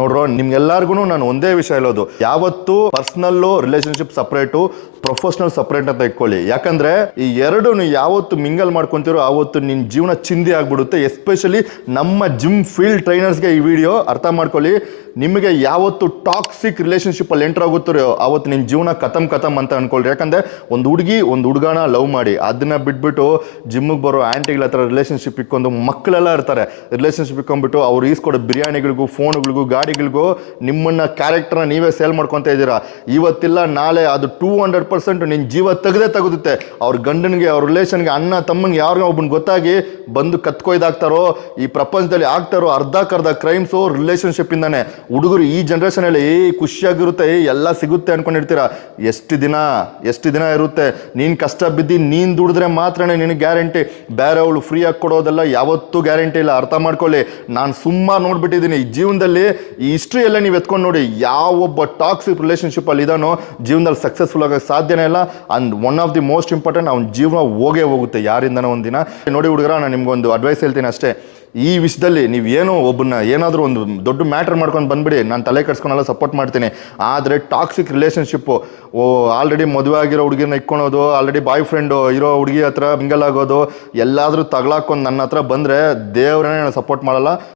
ನೋಡ್ರೋ ನಿಮ್ಗೆಲ್ಲರಿಗೂ ನಾನು ಒಂದೇ ವಿಷಯ ಹೇಳೋದು, ಯಾವತ್ತು personal relationship separate, professional separate ಅಂತ ಇಟ್ಕೊಳ್ಳಿ. ಯಾಕಂದ್ರೆ ಈ ಎರಡು ನೀವು ಯಾವತ್ತು ಮಿಂಗಲ್ ಮಾಡ್ಕೊಂತೀರೋ ಆವತ್ತು ನಿನ್ನ ಜೀವನ ಚಿಂದಿ ಆಗ್ಬಿಡುತ್ತೆ. ಎಸ್ಪೆಷಲಿ ನಮ್ಮ ಜಿಮ್ ಫೀಲ್ಡ್ ಟ್ರೈನರ್ಸ್ಗೆ ಈ ವಿಡಿಯೋ ಅರ್ಥ ಮಾಡ್ಕೊಳ್ಳಿ. ನಿಮಗೆ ಯಾವತ್ತು ಟಾಕ್ಸಿಕ್ ರಿಲೇಶನ್ಶಿಪ್ ಅಲ್ಲಿ ಎಂಟರ್ ಆಗುತ್ತಾರೋ ಆವತ್ತು ನಿನ್ನ ಜೀವನ ಕಥಮ್ ಅಂತ ಅನ್ಕೊಳ್ರಿ. ಯಾಕಂದ್ರೆ ಒಂದು ಹುಡುಗಿ ಒಂದು ಹುಡುಗನ ಲವ್ ಮಾಡಿ ಅದನ್ನ ಬಿಟ್ಬಿಟ್ಟು ಜಿಮ್ಗೆ ಬರೋ ಆಂಟಿಗಳ ಹತ್ರ ರಿಲೇಶನ್ಶಿಪ್ ಇಕ್ಕೊಂಡು ಮಕ್ಕಳೆಲ್ಲ ಇರ್ತಾರೆ, ರಿಲೇಶನ್ಶಿಪ್ ಇಕ್ಕೊಂಡ್ಬಿಟ್ಟು ಅವ್ರು ಈಸ್ಕೊಡೋ ಬಿರಿಯಾನಿಗಳಿಗೂ ಫೋನ್ಗಳಿಗೂ ಗಾಡಿಗಳಿಗೂ ನಿಮ್ಮನ್ನ ಕ್ಯಾರೆಕ್ಟರ್ನ ನೀವೇ ಸೇಲ್ ಮಾಡ್ಕೊತಾ ಇದ್ದೀರಾ. ಇವತ್ತಿಲ್ಲ ನಾಳೆ ಅದು 200% ನಿನ್ನ ಜೀವ ತೆಗೆದುತ್ತೆ. ಅವ್ರ ಗಂಡನಿಗೆ ಅವ್ರ ರಿಲೇಷನ್ಗೆ ಅಣ್ಣ ತಮ್ಮನಿಗೆ ಯಾರಿಗೋ ಒಬ್ಬನ ಗೊತ್ತಾಗಿ ಬಂದು ಕತ್ಕೊಯ್ದಾಗ್ತಾರೋ ಈ ಪ್ರಪಂಚದಲ್ಲಿ ಆಗ್ತಾರೋ ಅರ್ಧಕ್ಕರ್ಧ ಕ್ರೈಮ್ಸು ರಿಲೇಶನ್ಶಿಪ್ ಇಂದಾನೆ. ಹುಡುಗರು ಈ ಜನರೇಷನ್ ಅಲ್ಲಿ ಖುಷಿಯಾಗಿರುತ್ತೆ, ಎಲ್ಲ ಸಿಗುತ್ತೆ ಅನ್ಕೊಂಡಿರ್ತೀರಾ. ಎಷ್ಟು ದಿನ ಇರುತ್ತೆ. ನೀನ್ ಕಷ್ಟ ಬಿದ್ದು ನೀನ್ ದುಡಿದ್ರೆ ಮಾತ್ರನೇ ನಿನಗೆ ಗ್ಯಾರಂಟಿ. ಬೇರೆ ಅವಳು ಫ್ರೀ ಆಗಿ ಕೊಡೋದೆಲ್ಲ ಯಾವತ್ತೂ ಗ್ಯಾರಂಟಿ ಇಲ್ಲ. ಅರ್ಥ ಮಾಡ್ಕೊಳ್ಳಿ. ನಾನು ಸುಮಾರು ನೋಡ್ಬಿಟ್ಟಿದ್ದೀನಿ ಈ ಜೀವನದಲ್ಲಿ. ಈ ಹಿಸ್ಟ್ರಿ ಎಲ್ಲ ನೀವು ಎತ್ಕೊಂಡು ನೋಡಿ, ಯಾವೊಬ್ಬ ಟಾಕ್ಸಿಕ್ ರಿಲೇಶನ್ಶಿಪ್ ಅಲ್ಲಿ ಇದಾನೋ ಜೀವನದಲ್ಲಿ ಸಕ್ಸಸ್ಫುಲ್ ಆಗೋಕ್ಕೆ ಸಾಧ್ಯನೇ ಇಲ್ಲ. And one of the most important, ಅವ್ನ ಜೀವನ ಹೋಗುತ್ತೆ ಯಾರಿಂದನೋ ಒಂದಿನ. ನೋಡಿ ಹುಡುಗರ, ನಾನು ನಿಮ್ಗೊಂದು ಅಡ್ವೈಸ್ ಹೇಳ್ತೀನಿ ಅಷ್ಟೇ. ಈ ವಿಷಯದಲ್ಲಿ ನೀವೇನೋ ಒಬ್ಬನ್ನ ಏನಾದರೂ ಒಂದು ದೊಡ್ಡ ಮ್ಯಾಟರ್ ಮಾಡ್ಕೊಂಡು ಬಂದ್ಬಿಡಿ, ನಾನು ತಲೆ ಕೆಡ್ಸ್ಕೊನೆಲ್ಲ ಸಪೋರ್ಟ್ ಮಾಡ್ತೀನಿ. ಆದರೆ ಟಾಕ್ಸಿಕ್ ರಿಲೇಶನ್ಶಿಪ್ಪು, ಆಲ್ರೆಡಿ ಮದುವೆ ಆಗಿರೋ ಹುಡುಗಿನ ಇಟ್ಕೊಳೋದು, ಆಲ್ರೆಡಿ ಬಾಯ್ ಫ್ರೆಂಡು ಇರೋ ಹುಡುಗಿ ಹತ್ರ ಮಿಂಗಲ್ ಆಗೋದು, ಎಲ್ಲಾದರೂ ತಗ್ಲಾಕೊಂಡು ನನ್ನ ಹತ್ರ ಬಂದರೆ ದೇವರನ್ನೇ ನಾನು ಸಪೋರ್ಟ್ ಮಾಡಲ್ಲ.